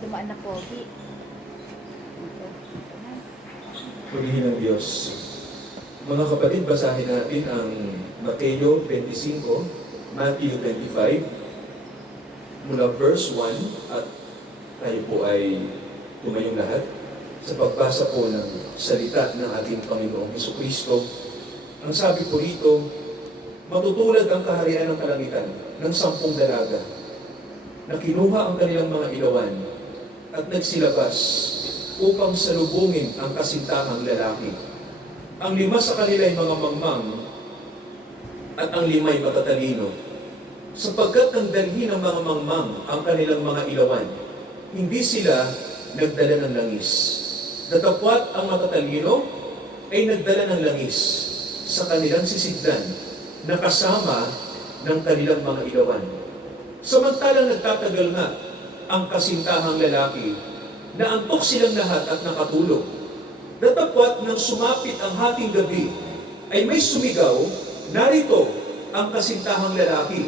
dumaan na pogi. Ito na. Purihin ng Diyos. Mga kapatid, basahin natin ang Mateo 25, Matthew 25, mula verse 1, at tayo po ay tumayong lahat sa pagbasa po ng salita ng ating Panginoong Jesucristo. Ang sabi po rito, matutulad ang kaharian ng kalangitan ng 10 dalaga na kinuha ang kanilang mga ilawan at nagsilabas upang salubungin ang kasintahang lalaki. Ang 5 sa kanila ay mga mangmang at ang 5 ay matatalino. Sapagkat nang dalhin ng mga mangmang ang kanilang mga ilawan, hindi sila nagdala ng langis. Datapwat ang matatalino ay nagdala ng langis sa kanilang sisidlan na kasama ng kanilang mga ilawan. Samantalang nagtatagal nga ang kasintahang lalaki, na antok silang lahat at nakatulog. Datapwat nang sumapit ang hating gabi, ay may sumigaw, narito ang kasintahang lalaki.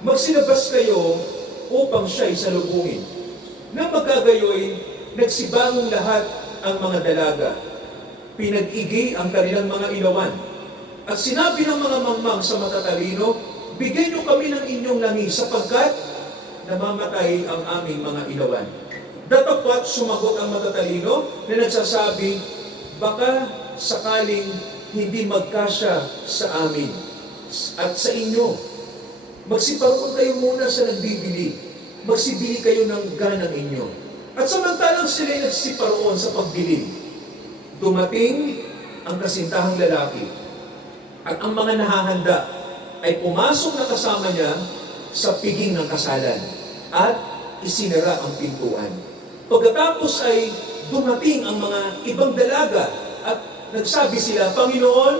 Magsilabas kayo upang siya'y salubungin. Nang magkagayoy, nagsibangong lahat ang mga dalaga. Pinag-igi ang kanilang mga ilawan. At sinabi ng mga mangmang sa matatalino, bigyan niyo kami ng inyong langis sapagkat namamatay ang aming mga ilawan. Datapwat sumagot ang matatalino na nagsasabi, baka sakaling hindi magkasya sa amin at sa inyo. Magsiparoon kayo muna sa nagbibili. Magsibili kayo ng ganang inyo. At samantalang sila'y nagsiparoon sa pagbili, dumating ang kasintahang lalaki at ang mga nahahanda ay pumasok na kasama niya sa piging ng kasalan at isinara ang pintuan. Pagkatapos ay dumating ang mga ibang dalaga at nagsabi sila, Panginoon,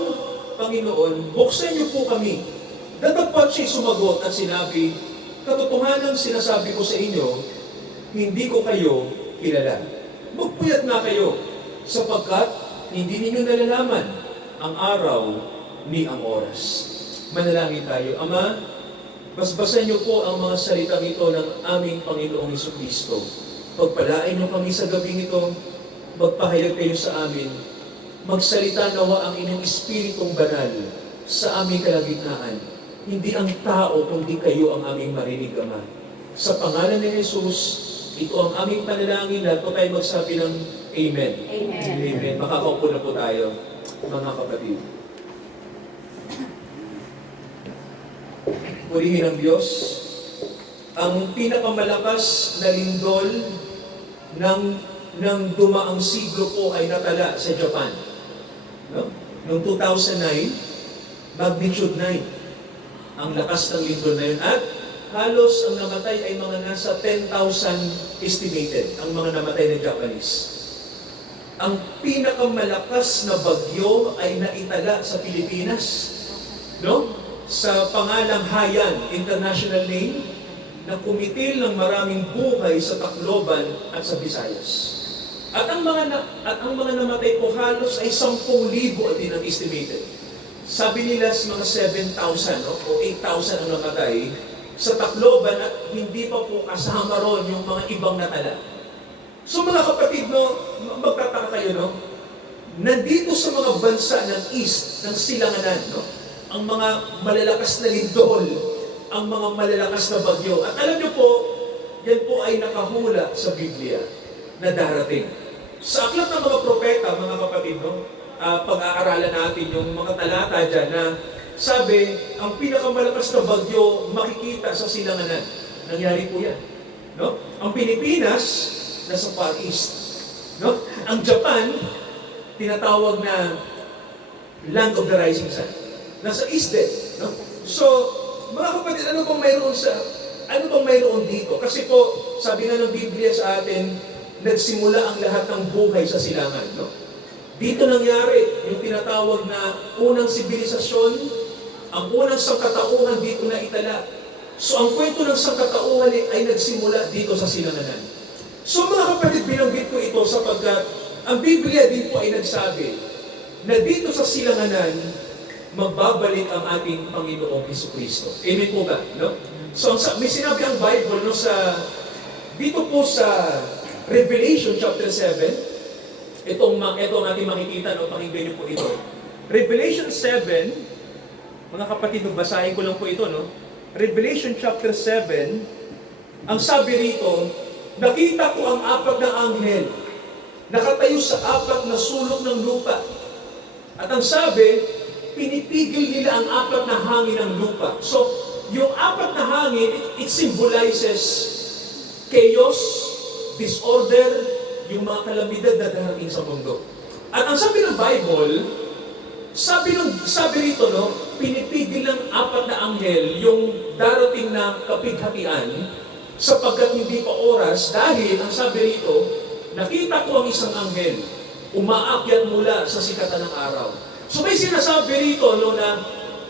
Panginoon, buksan niyo po kami. Datapwat siya'y sumagot at sinabi, katotohanan sinasabi ko sa inyo, hindi ko kayo kilala. Magpuyat nga kayo, sapagkat hindi ninyo nalalaman ang araw ni ang oras. Manalangin tayo. Ama, basbasan niyo po ang mga salitang ito ng aming Panginoong Jesucristo. Pagpalain niyo kami sa gabing ito, magpahayag kayo sa amin, magsalita nawa ang inyong Espiritong banal sa aming kalagitnaan. Hindi ang tao, kundi kayo ang aming marinig, Ama. Sa pangalan ni Jesus, ito ang aming panalangin. Lahat po tayo magsabi ng Amen. Amen. Amen. Makakaupo na po tayo, mga kapatid. Purihin ang Diyos. Ang pinakamalakas na lindol ng dumaang siglo po ay natala sa Japan. No? Noong 2009, magnitude 9 ang lakas ng lindol na yun. At halos ang namatay ay mga nasa 10,000 estimated, ang mga namatay na Japanese. Ang pinakamalakas na bagyo ay naitala sa Pilipinas. No? Sa pangalang Haiyan, international name, na kumitil ng maraming buhay sa Tacloban at sa Visayas. At ang mga namatay po halos ay 10,000 din ang estimated. Sabi nila mga 7,000 o 8,000 ang namatay sa Tacloban at hindi pa po kasama ron yung mga ibang natala. So mga kapatid, no, magtataka kayo, no? Nandito sa mga bansa ng East, ng Silanganan, no? Ang mga malalakas na lindol, ang mga malalakas na bagyo. At alam niyo po, yan po ay nakahula sa Biblia na darating. Sa aklat ng mga propeta, mga kapatid, no? Pag-aaralan natin yung mga talata dyan na sabi, ang pinakamalakas na bagyo makikita sa Silanganan. Nangyari po yan. No? Ang Pilipinas, nasa Far East. No? Ang Japan, tinatawag na Land of the Rising Sun. Nasa East din. No? So, mga kapatid, ano bang mayroon dito? Kasi po, sabi nga ng Biblia sa atin, nagsimula ang lahat ng buhay sa silangan. No? Dito nangyari yung tinatawag na unang sibilisasyon, ang unang sangkatauhan dito na itala. So ang kwento ng sangkatauhan ay nagsimula dito sa silanganan. So mga kapatid, binanggit ko ito sapagkat ang Biblia din po ay nagsabi na dito sa silanganan, magbabalik ang ating Panginoong Jesucristo. Amen po ba? No? So may sinabi ang Bible no, sa dito po sa Revelation chapter 7, ito ang ating makikita, no? Pakinggan niyo po ito. Revelation 7, mga kapatid, basahin ko lang po ito, no? Revelation chapter 7, ang sabi rito, nakita ko ang apat na anghel, nakatayo sa apat na sulok ng lupa. At ang sabi, pinipigil nila ang apat na hangin ng lupa. So, yung apat na hangin, it symbolizes chaos, disorder, yung mga kalamidad na darating sa mundo. At ang sabi ng Bible, sabi rito, no, pinipigil ng apat na anghel yung darating na kapighatian sapagkat hindi pa oras dahil ang sabi rito, nakita ko ang isang anghel umaakyat mula sa sikatan ng araw. So may sinasabi rito, no, na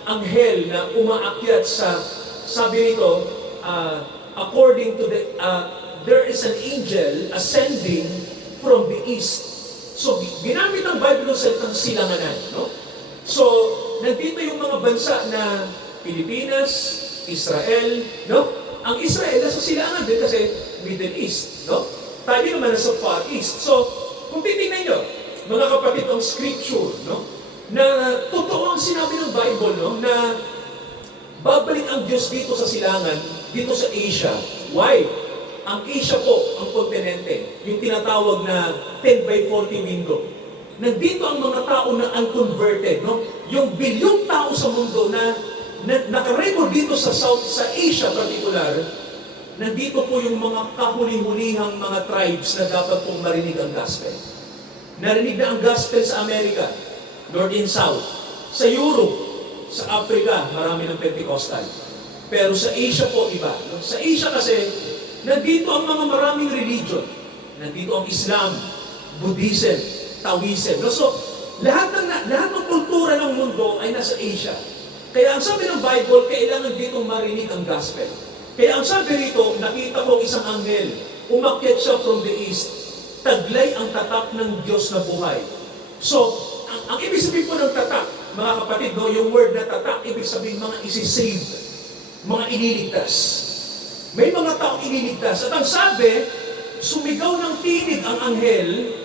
anghel na umaakyat sa, sabi rito, according to the, there is an angel ascending from the east. So ginamit ng Bible ng salitang silanganan, no? So nandito yung mga bansa na Pilipinas, Israel, no? Ang Israel nasa silangan din kasi Middle East, no? Tayo naman nasa Far East. So kung titingnan nyo, mga kapatid, ang scripture, no? Na totoo ang sinabi ng Bible, no? Na babalik ang Diyos dito sa silangan, dito sa Asia. Why? Ang Asia po, ang kontinente, yung tinatawag na 10 by 40 window. Nandito ang mga tao na unconverted, no? Yung bilyong tao sa mundo na nakarecord dito sa Asia particular, nandito po yung mga kahuli-hulihang mga tribes na dapat pong marinig ang gospel. Narinig na ang gospel sa Amerika, North and South. Sa Europe, sa Africa, marami ng Pentecostal. Pero sa Asia po, iba. Sa Asia kasi, nandito ang mga maraming religion. Nandito ang Islam, Buddhism, Taoism. So, lahat ng kultura ng mundo ay nasa Asia. Kaya ang sabi ng Bible, kailangan dito marinig ang gospel. Kaya ang sabi rito, nakita ko isang anghel, umakyat siya from the east, taglay ang tatak ng Diyos na buhay. So, ang ibig sabihin po ng tatak, mga kapatid, no, yung word na tatak, ibig sabihin mga isi-save, mga iniligtas. May mga taong iniligtas. At ang sabi, sumigaw ng tinig ang anghel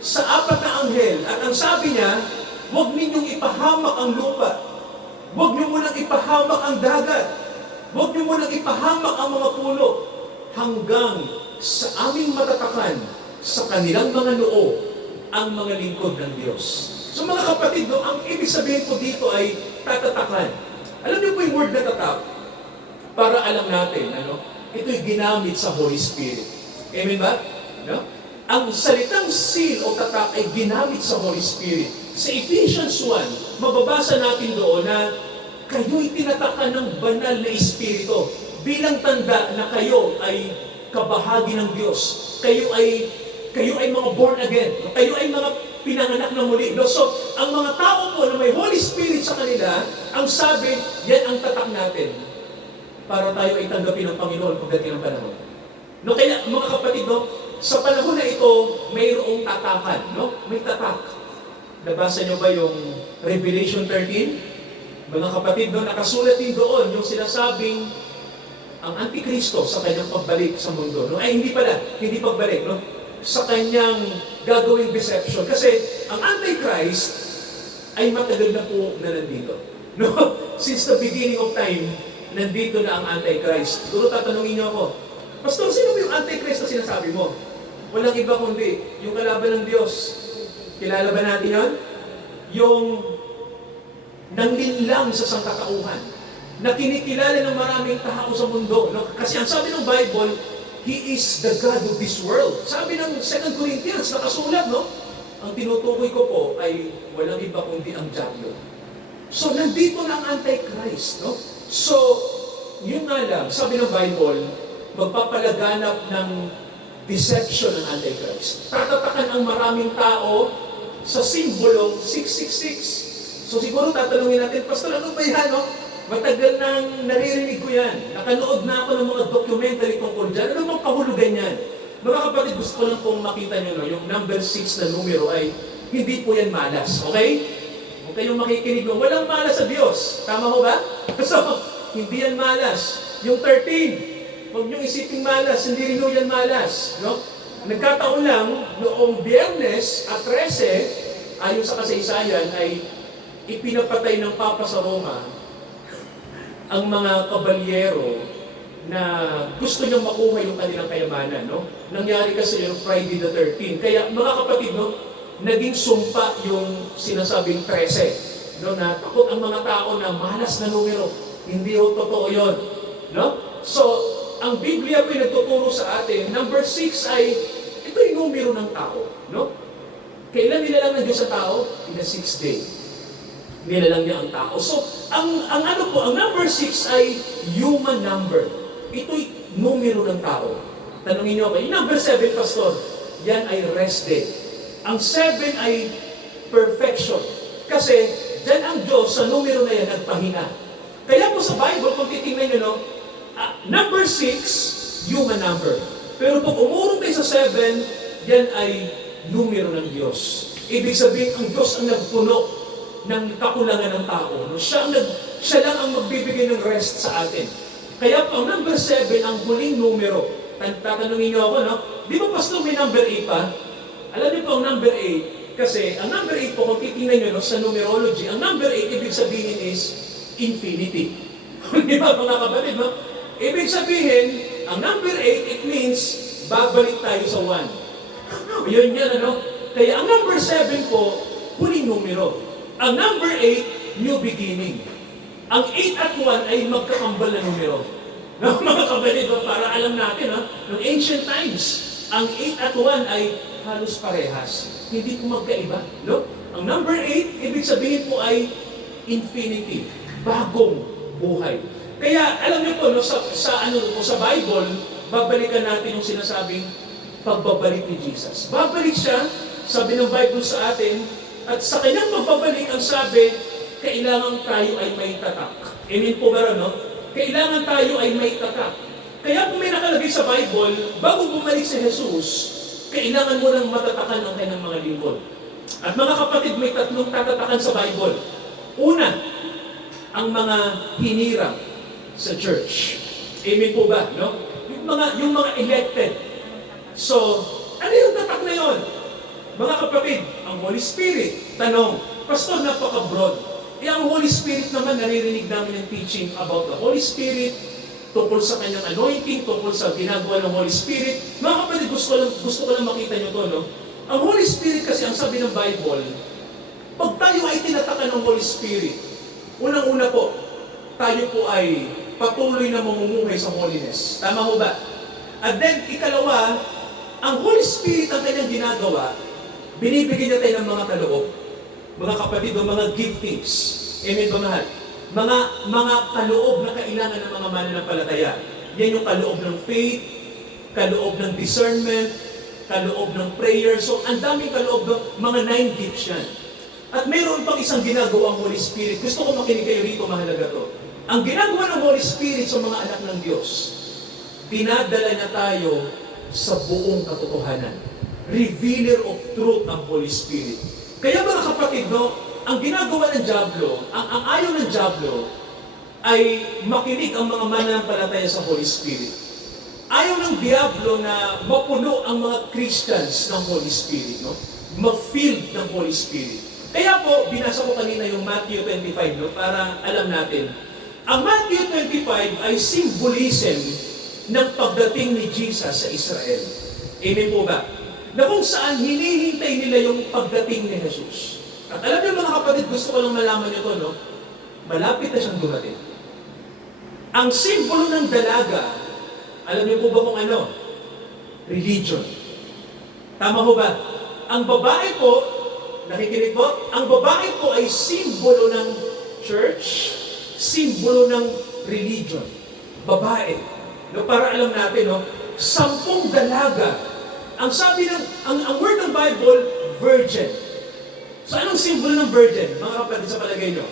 sa apat na anghel. At ang sabi niya, huwag ninyong ipahamak ang lupa. Huwag niyo munang ipahamak ang dagat. Huwag niyo munang ipahamak ang mga puno hanggang sa aming matatakan sa kanilang mga noo ang mga lingkod ng Diyos. So mga kapatid, no, ang ibig sabihin po dito ay tatatakan. Alam niyo po yung word na tatak? Para alam natin, ano, ito'y ginamit sa Holy Spirit. Amen ba? No? Ang salitang seal o tatak ay ginamit sa Holy Spirit. Sa Ephesians 1, mababasa natin doon na kayo'y tinatakan ng banal na Espiritu bilang tanda na kayo ay kabahagi ng Diyos. Kayo ay mga born again. Kayo ay mga pinanganak na muli. So, ang mga tao po na may Holy Spirit sa kanila, ang sabi, yan ang tatak natin para tayo ay tanggapin ng Panginoon pagdating ng panahon. No, kaya mga kapatid, no, sa panahon na ito, mayroong tatakan, no? May tatak. Nabasa niyo ba yung Revelation 13? Mga kapatid, no, nakasulat din doon yung sinasabing ang Antikristo sa kanyang pagbalik sa mundo. No? Ay, hindi pagbalik, no? Sa kanyang gagawing deception. Kasi ang Antichrist ay matagal na po na nandito. No? Since the beginning of time, nandito na ang Antichrist. Siguro tatanungin niyo ako, Pastor, sino ba yung Antichrist na sinasabi mo? Walang iba kundi yung kalaban ng Diyos. Kilala ba natin yun? Yung nanglinlang sa sangkatauhan, na kinikilala ng maraming tao sa mundo. No? Kasi ang sabi ng Bible, He is the God of this world. Sabi ng 2 Corinthians, nakasulat, no? Ang tinutukoy ko po ay walang iba kundi ang Diablo. So, nandito na ang Antichrist, no? So, yun nga lang, sabi ng Bible, magpapalaganap ng deception ng Antichrist. Tatatakan ang maraming tao sa simbolong 666. So, siguro tatanungin natin, Pastor, ano ba yan, no? Matagal nang naririnig ko yan. Nakanood na ako ng mga documentary tungkol dyan. Ano bang kahulugan yan? Mga kapatid, gusto ko lang pong makita nyo, no? Yung number 6 na numero ay hindi po yan malas. Okay? Huwag kayong makikinig mo. Walang malas sa Diyos. Tama ho ba? So, hindi yan malas. Yung 13, huwag niyong isiping malas, hindi rin yan malas. No? Nagkataon lang, noong Biyernes at 13, ayon sa kasaysayan, ay ipinapatay ng Papa sa Roma ang mga kabalyero na gusto niyang makuha yung kanilang kayamanan. No? Nangyari kasi yung Friday the 13th. Kaya mga kapatid, no, naging sumpa yung sinasabing 13. No, na takot ang mga tao na malas na numero. Hindi ho totoo yun. No? So, ang Biblia po nagtuturo sa atin, number 6 ay, ito yung numero ng tao. No? Kailan nilalang ng Diyos sa tao? In the 6th day. Nilalang niya ang tao. So, ang number 6 ay human number. Ito'y numero ng tao. Tanungin niyo ako, yung number 7, Pastor, yan ay rest day. Ang 7 ay perfection. Kasi, dyan ang Diyos sa numero na yan nagpahinga. Kaya po sa Bible, kung titingnan niyo, no, number 6, human number. Pero pag umurong kayo sa 7, yan ay numero ng Diyos. Ibig sabihin, ang Diyos ang nagpuno ng kakulangan ng tao. No? Siya lang ang magbibigay ng rest sa atin. Kaya po, ang number 7, ang huling numero. Tatanungin niyo ako, no? Di ba, Pastor, may number 8 pa? Alam niyo po, ang number 8, kasi ang number 8 po, kung titingnan niyo, no, sa numerology, ang number 8, ibig sabihin is infinity. Di ba, mga kapatid, no? Ibig sabihin, ang number 8, it means, babalik tayo sa 1. Yun yan, ano? Kaya ang number 7 po, huling numero. Ang number 8, new beginning. Ang 8 at 1 ay magkakambal na numero. No, mga kapatid, para alam natin, ha? Noong ancient times, ang 8 at 1 ay halos parehas. Hindi po magkaiba. No? Ang number 8, ibig sabihin po ay infinity. Bagong buhay. Kaya, alam niyo po, no, sa Bible, babalikan natin yung sinasabing pagbabalik ni Jesus. Babalik siya, sabi ng Bible sa atin, at sa kanyang pagbabalik, ang sabi, kailangan tayo ay may tatak. Amen po ba, no? Kailangan tayo ay may tatak. Kaya kung may nakalagay sa Bible, bago bumalik si Jesus, kailangan mo nang matatakan ang kanyang mga lingkod. At mga kapatid, may tatlong tatatakan sa Bible. Una, ang mga hinirang sa church. Amen po ba, no? Yung mga elected. So, ano yung tatak na yon? Mga kapatid, ang Holy Spirit, tanong, Pastor, napaka-broad. Ang Holy Spirit naman, naririnig namin yung teaching about the Holy Spirit, tungkol sa kanyang anointing, tungkol sa ginagawa ng Holy Spirit. Mga kapatid, gusto ko lang makita nyo to, no? Ang Holy Spirit kasi, ang sabi ng Bible, pag tayo ay tinatakan ng Holy Spirit, unang-una po, tayo po ay patuloy na mamumuhay sa holiness. Tama ho ba? At then, ikalawa, ang Holy Spirit ang kanyang ginagawa, binibigyan niya tayo ng mga kaloob. Mga kapatid, mga giftings. Amen ba, mahal? Mga kaloob na kailangan ng mga mananampalataya. Yan yung kaloob ng faith, kaloob ng discernment, kaloob ng prayer. So, ang daming kaloob ng mga 9 gifts yan. At mayroon pang isang ginagawa ang Holy Spirit. Gusto ko makinig kayo rito, mahalaga to. Ang ginagawa ng Holy Spirit sa mga anak ng Diyos, dinadala niya tayo sa buong katotohanan. Revealer of truth ang Holy Spirit. Kaya mga kapatid, no, ang ginagawa ng Diablo, ang ayaw ng Diablo, ay makinig ang mga mananampalataya sa Holy Spirit. Ayaw ng Diablo na mapuno ang mga Christians ng Holy Spirit, no? Ma-filled ng Holy Spirit. Kaya po, binasa ko kanina yung Matthew 25, no, para alam natin. Ang Matthew 25 ay symbolism ng pagdating ni Jesus sa Israel. Amen po ba? Na kung saan hinihintay nila yung pagdating ni Jesus. At alam niyo mga kapatid, gusto ko lang malaman niyo to, no? Malapit na siyang dumating. Ang simbolo ng dalaga, alam niyo po ba kung ano? Religion. Tama ho ba? Ang babae po, nakikinig po, ang babae po ay simbolo ng church, simbolo ng religion. Babae. No, para alam natin, no? 10 dalaga. Ang sabi ang word ng Bible, virgin. So, anong simbolo ng virgin? Mga kapatid, sa palagay nyo?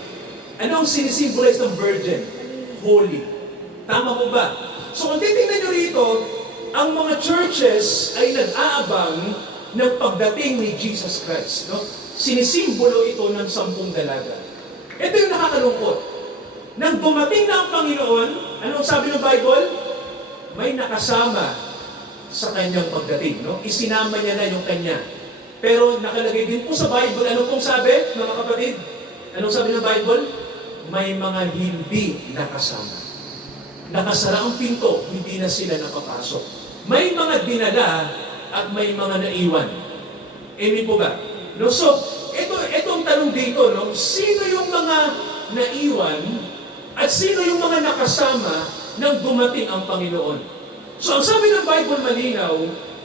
Ano ang sinisimbolize ng virgin? Holy. Tama po ba? So, kung titingnan nyo rito, ang mga churches ay nag-aabang ng pagdating ni Jesus Christ. No? Sinisimbolo ito ng 10 dalaga. Ito yung nakakalungkot. Nang dumating na ang Panginoon, anong sabi ng Bible? may nakasama sa kanyang pagdating, no? Isinama niya na yung kanya. Pero nakalagay din po sa Bible, ano pong sabi, mga kapatid? Anong sabi ng Bible? May mga hindi nakasama. Nakasara ang pinto, hindi na sila nakapasok. May mga dinala at may mga naiwan. Amen po ba? No, so, itong tanong dito, no? Sino yung mga naiwan at sino yung mga nakasama nang dumating ang Panginoon? So, ang sabi ng Bible malinaw,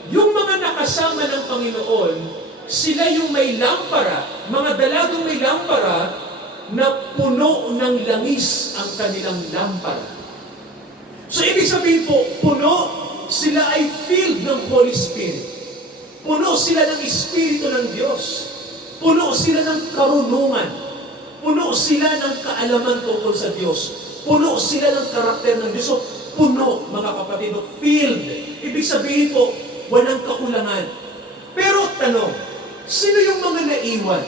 yung mga nakasama ng Panginoon, sila yung may lampara, mga dalagang may lampara, na puno ng langis ang kanilang lampara. So, ibig sabihin po, puno, sila ay filled ng Holy Spirit. Puno sila ng Espiritu ng Diyos. Puno sila ng karunungan. Puno sila ng kaalaman tungkol sa Diyos. Puno sila ng karakter ng Diyos. So, puno, mga kapatid, filled. Ibig sabihin po, walang kakulangan. Pero tanong, sino yung mga naiwan?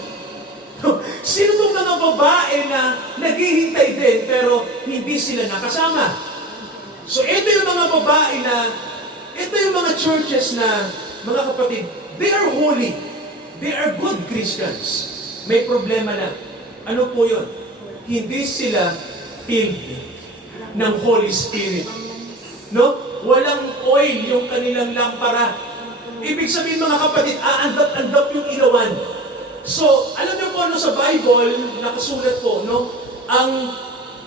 Sino itong mga babae na naghihintay din pero hindi sila nakasama? So ito yung mga babae na, ito yung mga churches na, mga kapatid, they are holy. They are good Christians. May problema lang. Ano po yun? Hindi sila filled ng Holy Spirit. No? Walang oil yung kanilang lampara. Ibig sabihin, mga kapatid, aandap-andap yung ilawan. So, alam niyo po ano sa Bible, nakasulat po, no? Ang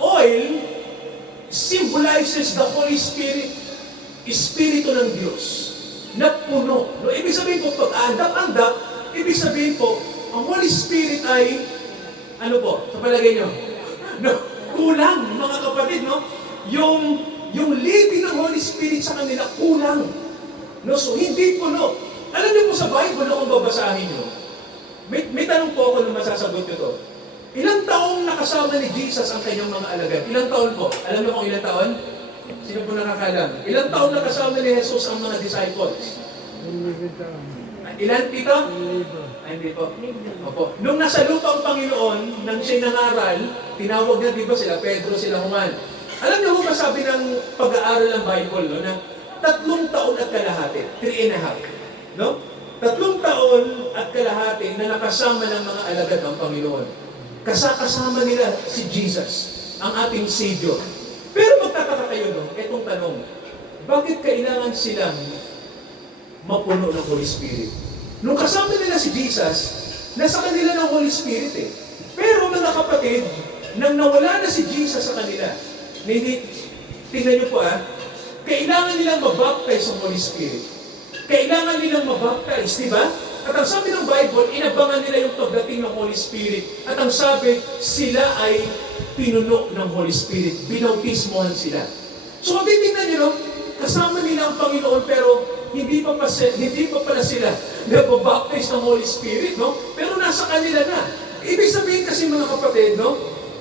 oil symbolizes the Holy Spirit, Espiritu ng Diyos, na puno. No? Ibig sabihin po, pag aandap-andap, ibig sabihin po, ang Holy Spirit ay, ano po, sa palagay niyo? No? Kulang, mga kapatid, no? Yung leading ng Holy Spirit sa kanila, kulang. No? So, hindi puno. Alam niyo po sa Bible, no, kung babasahin niyo, may tanong po ako na masasagot nyo to. Ilang taong nakasama ni Jesus ang kanyang mga alagad? Ilang taon po? Alam niyo kung ilang taon? Sino po nakakalam? Ilang taon nakasama ni Jesus ang mga disciples? Ilan, Tito? Ay, hindi po. Opo. Nung nasa lupa ang Panginoon, nang siya'y nangaral, tinawag na, di ba sila, Pedro, sila Juan. Alam niyo kung masabi ng pag-aaral ng Bible, no, na 3 taon at kalahati, 3.5, no? 3 taon at kalahati na nakasama ng mga alagad ng Panginoon. Kasama nila si Jesus, ang ating Savior. Pero magtataka kayo, no? Itong tanong, bakit kailangan silang mapuno ng Holy Spirit? Nung kasama nila si Jesus, nasa kanila ng Holy Spirit eh. Pero mga kapatid, nang nawala na si Jesus sa kanila, tingnan niyo po kailangan nilang mabaptize sa Holy Spirit. Kailangan nilang mabaptize, di ba? At ang sabi ng Bible, inabangan nila yung pagdating ng Holy Spirit. At ang sabi, sila ay pinuno ng Holy Spirit. Binautismohan sila. So kung titingnan niyo, kasama nila ang Panginoon pero hindi pa pala sila nababaptize ng Holy Spirit, no? Pero nasa kanila na. Ibig sabihin kasi, mga kapatid, no?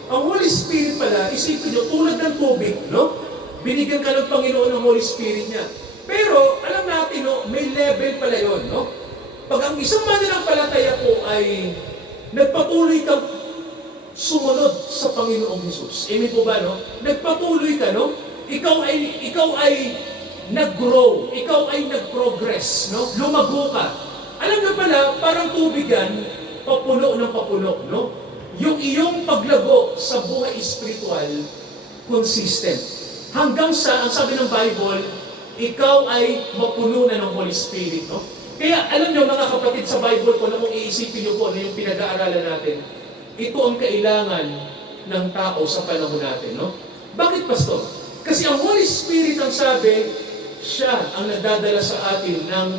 Ang Holy Spirit pala, isipin niyo, tulad ng tubig, no? Binigyan ka ng Panginoon ng Holy Spirit niya. Pero, alam natin, no, may level pala yun, no? Pag ang isang mananampalataya po ay nagpatuloy kang sumunod sa Panginoong Hesus. Amen po ba, no? Nagpatuloy ka, no? Ikaw ay nag-grow, ikaw ay nag-progress, no? Lumago ka. Alam na pala, parang tubig yan, papuno ng papuno, no? Yung iyong paglago sa buhay espiritual, consistent. Hanggang sa, ang sabi ng Bible, ikaw ay mapuno na ng Holy Spirit, no? Kaya, alam niyo, mga kapatid, sa Bible po, na kung iisipin niyo po na yung pinag-aaralan natin, ito ang kailangan ng tao sa panahon natin, no? Bakit, Pastor? Kasi ang Holy Spirit ang sabi, siya ang nadadala sa atin ng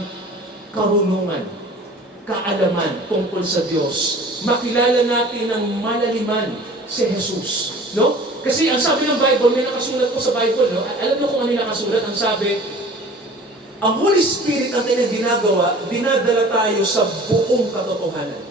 karunungan, kaalaman tungkol sa Diyos. Makilala natin ng malaliman si Jesus, no? Kasi ang sabi ng Bible, may nakasulat po sa Bible, no? Alam niyo kung ano yung nakasulat? Ang sabi, ang Holy Spirit ang kanyang ginagawa, dinadala tayo sa buong katotohanan.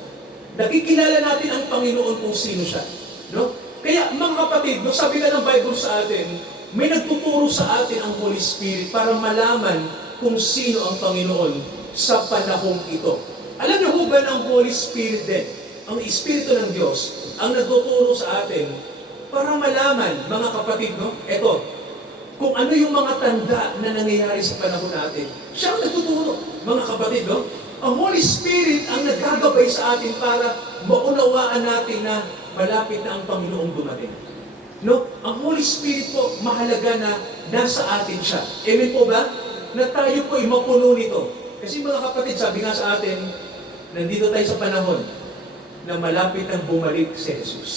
Nakikilala natin ang Panginoon kung sino siya, no? Kaya, mga kapatid, no, sabi nga ng Bible sa atin, may nagtuturo sa atin ang Holy Spirit para malaman kung sino ang Panginoon sa panahong ito. Alam niyo ho ba na ang Holy Spirit din, ang Espiritu ng Diyos, ang nagtuturo sa atin para malaman, mga kapatid, no? Ito, kung ano yung mga tanda na nangyayari sa panahon natin. Siya ang nagtuturo, mga kapatid, no? Ang Holy Spirit ang naggagabay sa atin para maunawaan natin na malapit na ang Panginoong dumating. No? Ang Holy Spirit po, mahalaga na nasa atin siya. Amen po ba? Na tayo po ay mapuno nito. Kasi mga kapatid, sabi nga sa atin, nandito tayo sa panahon na malapit nang bumalik si Jesus.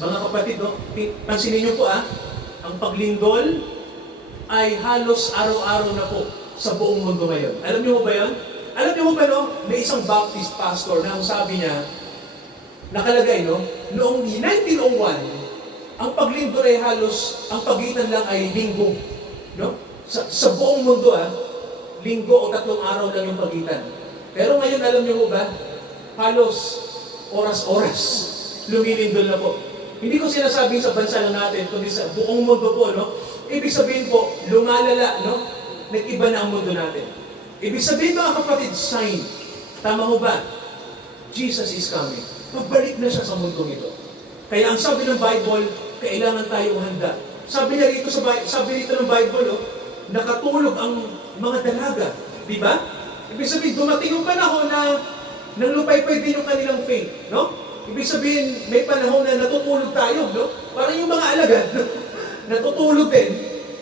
Mga kapatid, no? Pansinin niyo po ang paglindol ay halos araw-araw na po sa buong mundo ngayon. Alam niyo mo ba yan? Alam niyo mo ba, no? May isang Baptist pastor na ang sabi niya, nakalagay, no? Noong 1901, ang paglindol ay halos, ang pagitan lang ay linggo. No? Sa buong mundo, linggo o 3 araw lang yung pagitan. Pero ngayon, alam niyo mo ba, halos oras-oras lumilindol na po. Hindi ko sinasabing sa bansa lang natin, kundi sa buong mundo po, no? Ibig sabihin po, lumalala, no? Nag-iba na ang mundo natin. Ibig sabihin mga kapatid, sign. Tama mo ba? Jesus is coming. Pabalik na siya sa mundong ito. Kaya ang sabi ng Bible, kailangan tayong handa. Sabi niya rito sabi rito ng Bible, no? Nakatulog ang mga dalaga. Di ba? Ibig sabihin, dumating yung panahon na nanglupay-pay din yung kanilang faith. No? Ibig sabihin, may panahon na natutulog tayo. No? Parang yung mga alagad, no? Natutulog din.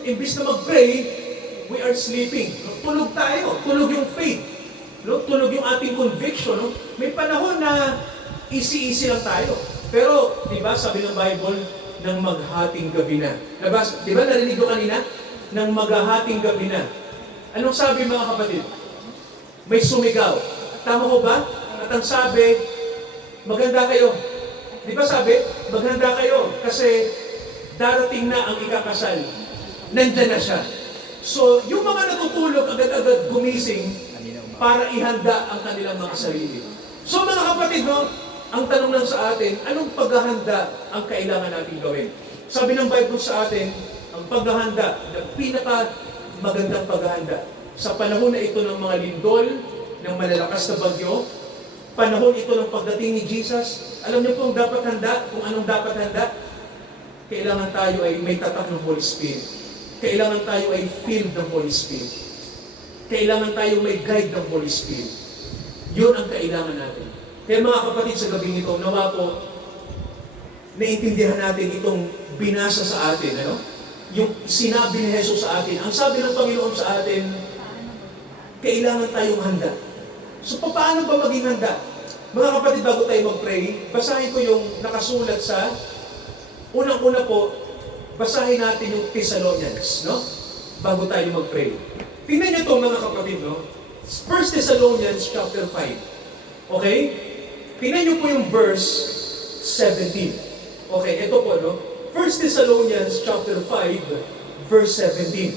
Imbis na mag-pray, we are sleeping. Tulog tayo. Tulog yung faith. No? Tulog yung ating conviction. No? May panahon na easy-easy lang tayo. Pero, di ba, sabi ng Bible, nang maghating gabi na. Di ba, narinig ko kanina? Nang maghahating gabi na. Anong sabi mga kapatid? May sumigaw. Tama ko ba? At ang sabi, maganda kayo. Di ba sabi? Maganda kayo. Kasi darating na ang ikakasal. Nandyan na siya. So, yung mga natutulog agad-agad gumising para ihanda ang kanilang mga sarili. So mga kapatid, no, ang tanong lang sa atin, anong paghahanda ang kailangan natin gawin? Sabi ng Bible sa atin, ang paghahanda, na pinaka magandang paghahanda. Sa panahon na ito ng mga lindol, ng malalakas na bagyo, panahon ito ng pagdating ni Jesus, alam niyo po ang dapat handa, kung anong dapat handa? Kailangan tayo ay may tatak ng Holy Spirit. Kailangan tayo ay filled ng Holy Spirit. Kailangan tayo may guide ng Holy Spirit. Yun ang kailangan natin. Kaya mga kapatid, sa gabing ito, nawa po, naintindihan natin itong binasa sa atin, ano? Yung sinabi ni Jesus sa atin. Ang sabi ng Panginoon sa atin, kailangan tayong handa. So, paano ba maging handa? Mga kapatid, bago tayo mag-pray, basahin ko yung nakasulat sa, unang-una po, basahin natin yung Thessalonians, no? Bago tayo mag-pray. Tingnan niyo ito, mga kapatid, no? 1 Thessalonians chapter 5. Okay? Tingnan niyo po yung verse 17. Okay, ito po, no? 1 Thessalonians chapter 5, verse 17.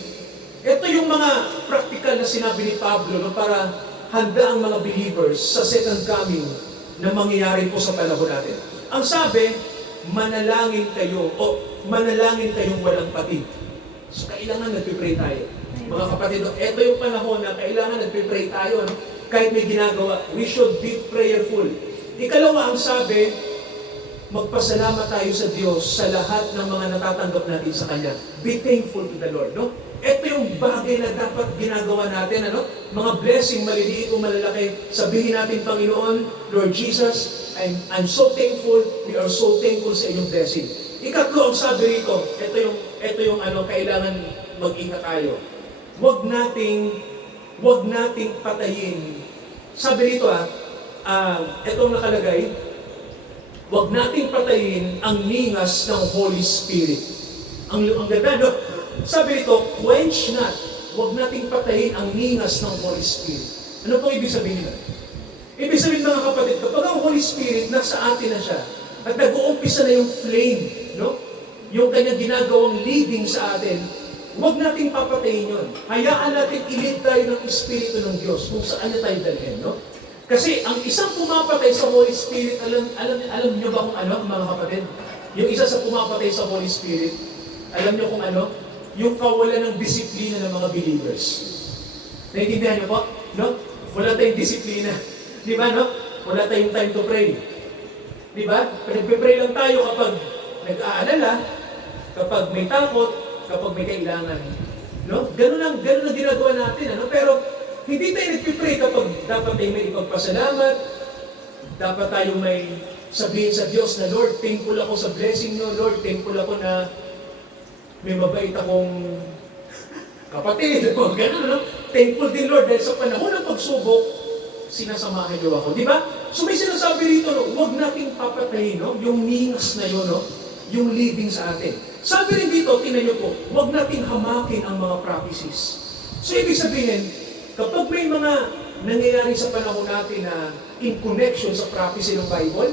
Ito yung mga practical na sinabi ni Pablo, no, para handa ang mga believers sa second coming na mangyayari po sa panahon natin. Ang sabi, manalangin kayo o manalangin kayong walang patid. So kailangan nagpipray tayo. Mga kapatid, ito yung panahon na kailangan nagpipray tayo. No? Kahit may ginagawa, we should be prayerful. Ikalawa, ang sabi, magpasalamat tayo sa Diyos sa lahat ng mga natatanggap natin sa Kanya. Be thankful to the Lord. No? Ito yung bagay na dapat ginagawa natin. Ano? Mga blessing, maliliit o malalaki. Sabihin natin, Panginoon, Lord Jesus, I'm so thankful. We are so thankful sa inyong blessing. Ikatlo, ang sabi rito, ito yung kailangan mag-ingat tayo. Huwag nating patayin. Sabi rito, itong nakalagay, huwag nating patayin ang ningas ng Holy Spirit. Ang ganda, no? Sabi rito, quench not. Huwag nating patayin ang ningas ng Holy Spirit. Ano pong ibig sabihin nila? Ibig sabihin, mga kapatid, kapag ang Holy Spirit nasa atin na siya, at nag-uumpisa na yung flame, no? Yung kanyang ginagawang leading sa atin, huwag nating papatayin yun. Hayaan natin i-lead tayo ng Espiritu ng Diyos kung saan niya tayo dalhin, no? Kasi ang isang pumapatay sa Holy Spirit, alam niyo ba kung ano, mga kapatid? Yung isa sa pumapatay sa Holy Spirit, alam niyo kung ano? Yung kawalan ng disiplina ng mga believers. Naintindihan niyo po? No? Wala tayong disiplina. Di ba, no? Wala tayong time to pray. Di ba? Nagpe-pray lang tayo kapag nag-aalala, kapag may takot, kapag may kailangan. No? Ganun ang ginagawa natin. Ano? Pero hindi tayo nagpipray kapag dapat tayo may ipagpasalamat, dapat tayo may sabihin sa Diyos na, Lord, thankful ako sa blessing nyo. Lord, thankful ako na may mabait akong kapatid. Ganun, no? Thankful din, Lord, dahil sa panahon ng pagsubok, sinasamahan niyo ako. Di ba? So may sinasabi rito, no? Huwag nating papatayin, no? Yung ningas na yun, no? Yung living sa atin. Sabi rin dito, tingnan niyo po, huwag nating hamakin ang mga prophecies. So ibig sabihin, kapag may mga nangyayari sa panahon natin na in connection sa prophecy ng Bible,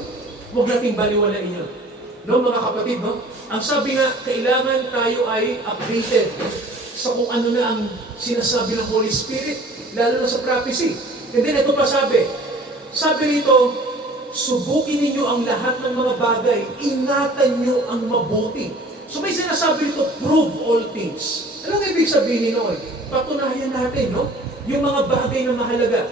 huwag nating baliwalain yun. No, mga kapatid, no? Ang sabi nga, kailangan tayo ay updated sa kung ano na ang sinasabi ng Holy Spirit, lalo na sa prophecy. And then ito pa sabi rito, subukin ninyo ang lahat ng mga bagay, ingatan nyo ang mabuti. So may sinasabi rito, prove all things. Anong ibig sabihin noon? Patunayan natin, no? Yung mga bagay na mahalaga.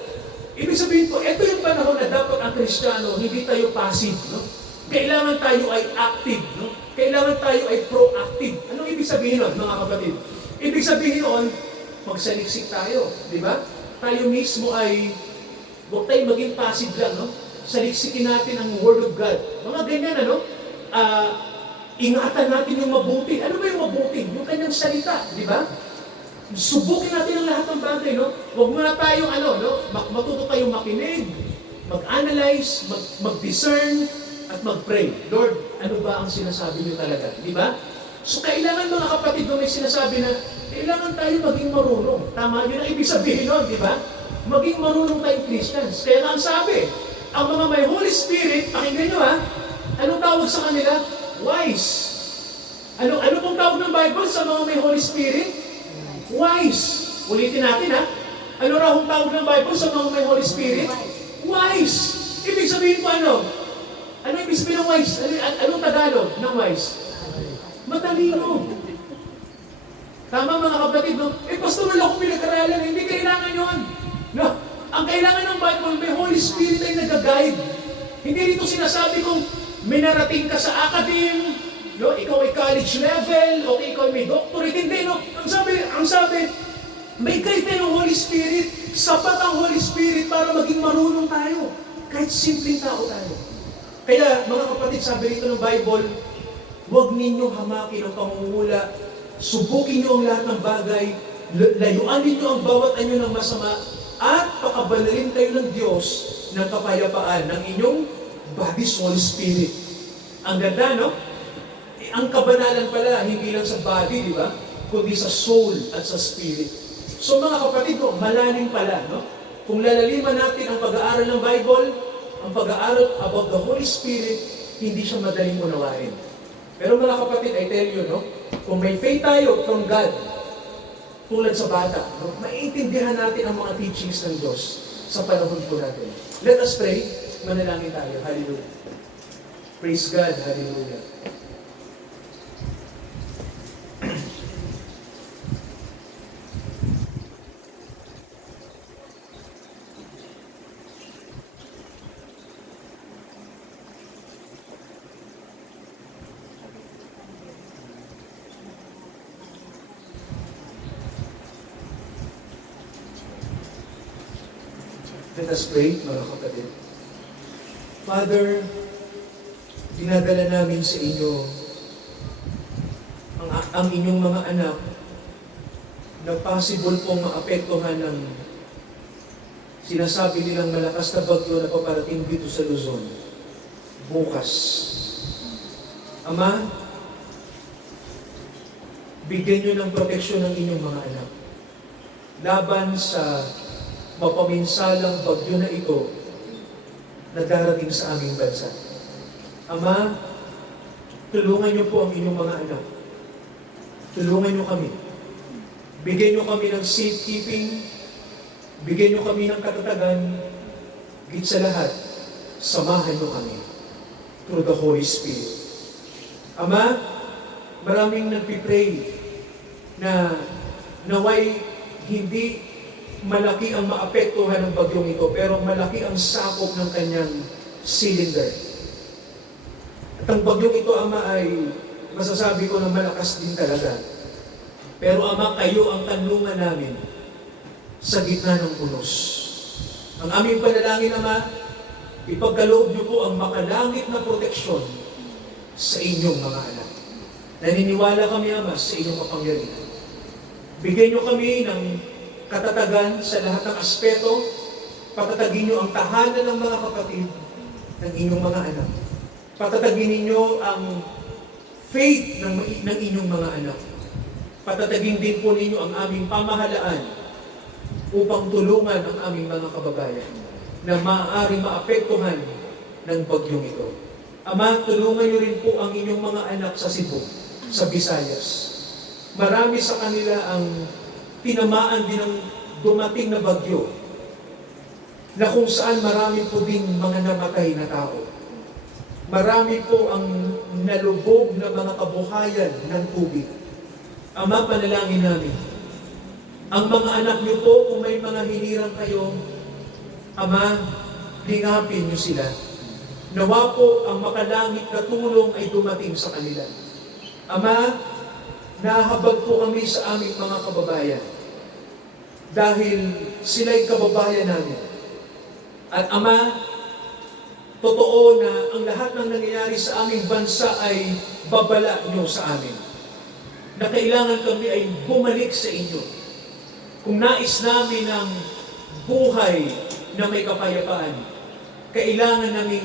Ibig sabihin po, ito yung panahon na dapat ang Kristiyano, hindi tayo passive, no? Kailangan tayo ay active, no? Kailangan tayo ay proactive. Anong ibig sabihin nun, mga kapatid? Ibig sabihin noon, magsaliksik tayo, di ba? Tayo mismo ay, huwag tayo maging passive lang, no? Saliksikin natin ang Word of God. Mga ganyan, ano? Ingatan natin yung mabuti. Ano ba yung mabuti? Yung kanyang salita, di ba? Subukin natin ang lahat ng bagay, no? Huwag muna tayong, no? Matuto tayong makinig, mag-analyze, mag-discern, at mag-pray. Lord, ano ba ang sinasabi niyo talaga? Di ba? So, kailangan mga kapatid, may sinasabi na, kailangan tayo maging marunong. Tama, yun ang ibig sabihin nun, di ba? Maging marunong tayong Christians. Kaya nga ang sabi, ang mga may Holy Spirit, pakinggan nyo anong tawag sa kanila? Wise. Ano pong tawag ng Bible sa mga may Holy Spirit? Wise. Ulitin natin Ano raw ang tawag ng Bible sa mga may Holy Spirit? Wise. Ibig sabihin po ano ibig sabihin ng wise? Anong Tagalog ng wise? Matalino. Tama mga kapatid, no? Pastor, wala akong pinag-aralan. Hindi kailangan yun. No? Ang kailangan ng Bible, may Holy Spirit ay nag-guide. Hindi rito sinasabi kung may narating ka sa academe, no? Ikaw ay college level, o ikaw ay may doctorate. Hindi, no? Ang sabi, may guide tayo ng Holy Spirit. Sapat ang Holy Spirit para maging marunong tayo. Kahit simpleng tao tayo. Kaya, mga kapatid, sabi rito ng Bible, huwag ninyong hamakin ang pangungula. Subukin niyo ang lahat ng bagay. Layuan ninyo ang bawat anyo ng masama. At pakabanalin kayo ng Diyos ng kapayapaan ng inyong body's Holy Spirit. Ang ganda, no? Ang kabanalan pala, hindi lang sa body, di ba? Kundi sa soul at sa spirit. So mga kapatid, malalim pala, no? Kung lalaliman natin ang pag-aaral ng Bible, ang pag-aaral about the Holy Spirit, hindi siya madaling unawain. Pero mga kapatid, I tell you, no? Kung may faith tayo from God, tulad sa bata, no? Maiintindihan natin ang mga teachings ng Diyos sa panahon po natin. Let us pray. Manalangin tayo. Hallelujah. Praise God. Hallelujah. Let us pray, mga kapatid. Father, dinadala namin sa inyo ang inyong mga anak na possible pong maapektuhan ng sinasabi nilang malakas na bagyo na paparating dito sa Luzon bukas. Ama, bigyan nyo ng proteksyon ng inyong mga anak laban sa mapaminsalang bagyo na ito na darating sa aming bansa. Ama, tulungan niyo po ang inyong mga anak. Tulungan niyo kami. Bigyan niyo kami ng safekeeping. Bigyan niyo kami ng katatagan. Higit sa lahat, samahan niyo kami through the Holy Spirit. Ama, maraming nagpipray na naway hindi malaki ang maapektuhan ng bagyong ito, pero malaki ang sakop ng kanyang cylinder. At ang bagyong ito, Ama, ay masasabi ko na malakas din talaga. Pero Ama, kayo ang kanlungan namin sa gitna ng unos. Ang aming panalangin, Ama, ipagkaloob niyo po ang makalangit na proteksyon sa inyong mga anak. Naniniwala kami, Ama, sa inyong kapangyarihan. Bigyan niyo kami ng katatagan sa lahat ng aspeto. Patatagin niyo ang tahanan ng mga kapatid ng inyong mga anak. Patatagin ninyo ang faith ng inyong mga anak. Patatagin din po ninyo ang aming pamahalaan upang tulungan ang aming mga kababayan na maaaring maapektuhan ng bagyong ito. Ama, tulungan niyo rin po ang inyong mga anak sa Cebu, sa Visayas. Marami sa kanila ang tinamaan din ng dumating na bagyo na kung saan marami po ding mga namatay na tao. Marami po ang nalubog na mga kabuhayan ng tubig. Ama, panalangin namin. Ang mga anak niyo po, kung may mga hinirang kayo, Ama, lingapin niyo sila. Nawa po ang makalangit na tulong ay dumating sa kanila. Ama, nahabag po kami sa aming mga kababayan dahil sila'y kababayan namin. At Ama, totoo na ang lahat ng nangyayari sa aming bansa ay babala niyo sa amin. Na kailangan kami ay bumalik sa inyo. Kung nais namin ng buhay na may kapayapaan, kailangan namin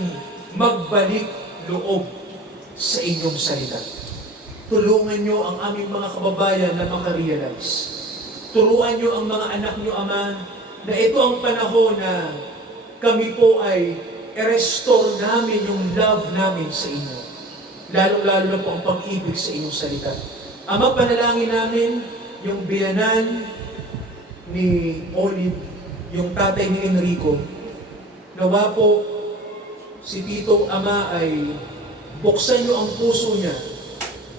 magbalik loob sa inyong salita. Tulungan niyo ang aming mga kababayan na makarealize. Turuan niyo ang mga anak niyo, Ama, na ito ang panahon na kami po ay i-restore namin yung love namin sa inyo. Lalo-lalo na po ang pag-ibig sa inyong salita. Ama, panalangin namin yung biyanan ni Olive, yung tatay ni Enrico. Nawa po, si Tito, Ama, ay buksan niyo ang puso niya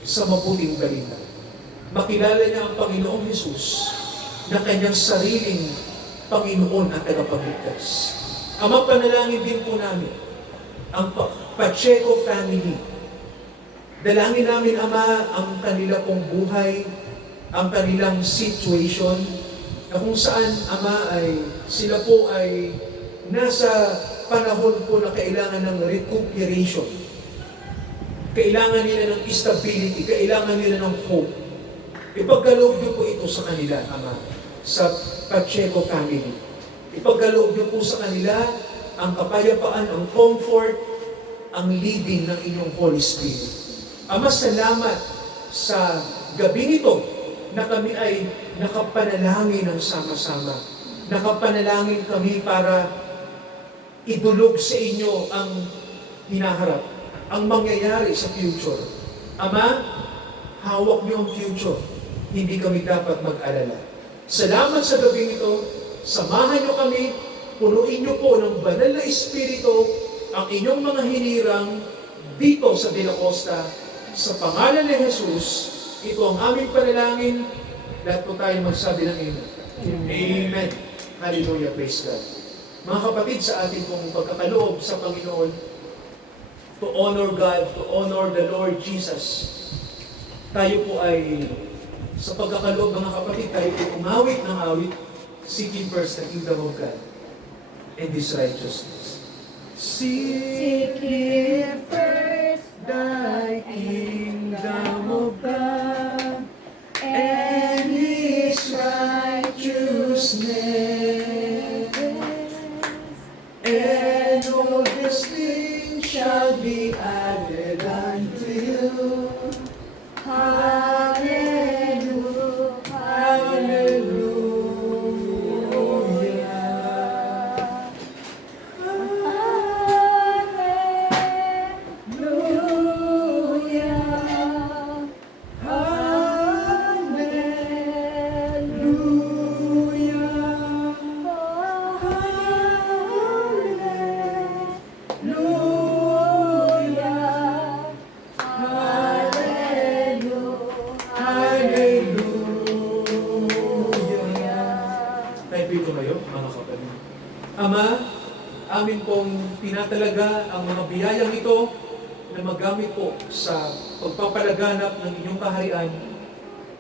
sa mabuting balita. Makilala niya ang Panginoong Hesus na kanyang sariling Panginoon at tagapagligtas. Ama, panalangin din po namin ang Pacheco family. Dalangin namin, Ama, ang kanila pong buhay, ang kanilang situation, na kung saan, Ama, ay sila po ay nasa panahon po na kailangan ng recuperation. Kailangan nila ng stability, kailangan nila ng hope. Ipagkaloob niyo po ito sa kanila, Ama, sa Pacheco family. Ipagkaloob niyo po sa kanila ang kapayapaan, ang comfort, ang leading ng inyong Holy Spirit. Ama, salamat sa gabing ito na kami ay nakapanalangin ng sama-sama. Nakapanalangin kami para idulog sa inyo ang hinaharap, ang mangyayari sa future. Ama, hawak niyo ang future. Hindi kami dapat mag-alala. Salamat sa gabing ito. Samahan niyo kami. Punuin niyo po ng banal na Espiritu ang inyong mga hinirang dito sa De La Costa. Sa pangalan ni Jesus, ito ang aming panalangin. Lahat po tayo magsabi ng Amen. Amen. Hallelujah. Praise God. Mga kapatid, sa ating pong pagkakaloob sa Panginoon, to honor God, to honor the Lord Jesus, tayo po ay, sa pagkakaloob, mga kapatid, tayo po umawit ng awit, seeking first the kingdom of God and His righteousness. Seek ye first thy kingdom of God and His righteousness, and all these things shall be added unto you. Hallelujah, hallelujah. Ama, amin pong tinatalaga ang mga biyayang ito na magamit po sa pagpapalaganap ng inyong kaharian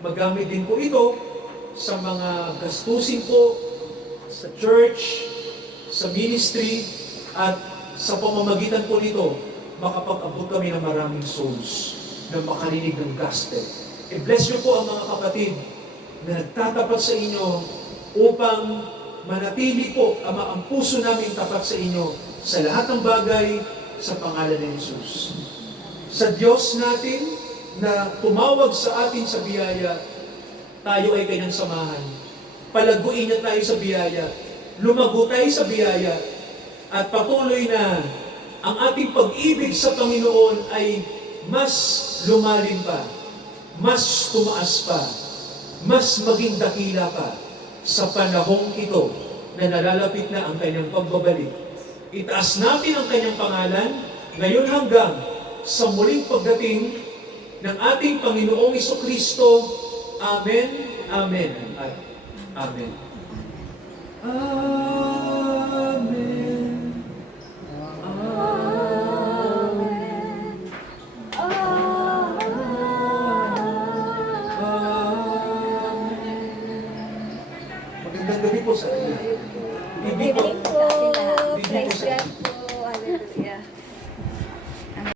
magamit din po ito sa mga gastusin po sa church, sa ministry, at sa pamamagitan po nito, makapag-abot kami ng maraming souls na makarinig ng gospel. I-bless niyo po ang mga kapatid na nagtatapat sa inyo upang manatili po ang puso namin tapat sa inyo sa lahat ng bagay sa pangalan ng Jesus. Sa Diyos natin na tumawag sa atin sa biyaya, tayo ay kanyang samahan. Palaguin niya tayo sa biyaya. Lumago tayo sa biyaya. At patuloy na ang ating pag-ibig sa Panginoon ay mas lumalim pa, mas tumaas pa, mas maging dakila pa sa panahong ito na nalalapit na ang kanyang pagbabalik. Itaas natin ang kanyang pangalan ngayon hanggang sa muling pagdating ng ating Panginoong Jesucristo. Amen, amen, at amen. Amen. Magandang gabi po sa inyo. Bibig po. Good evening po. Bibig po Praise sa God inyo. po.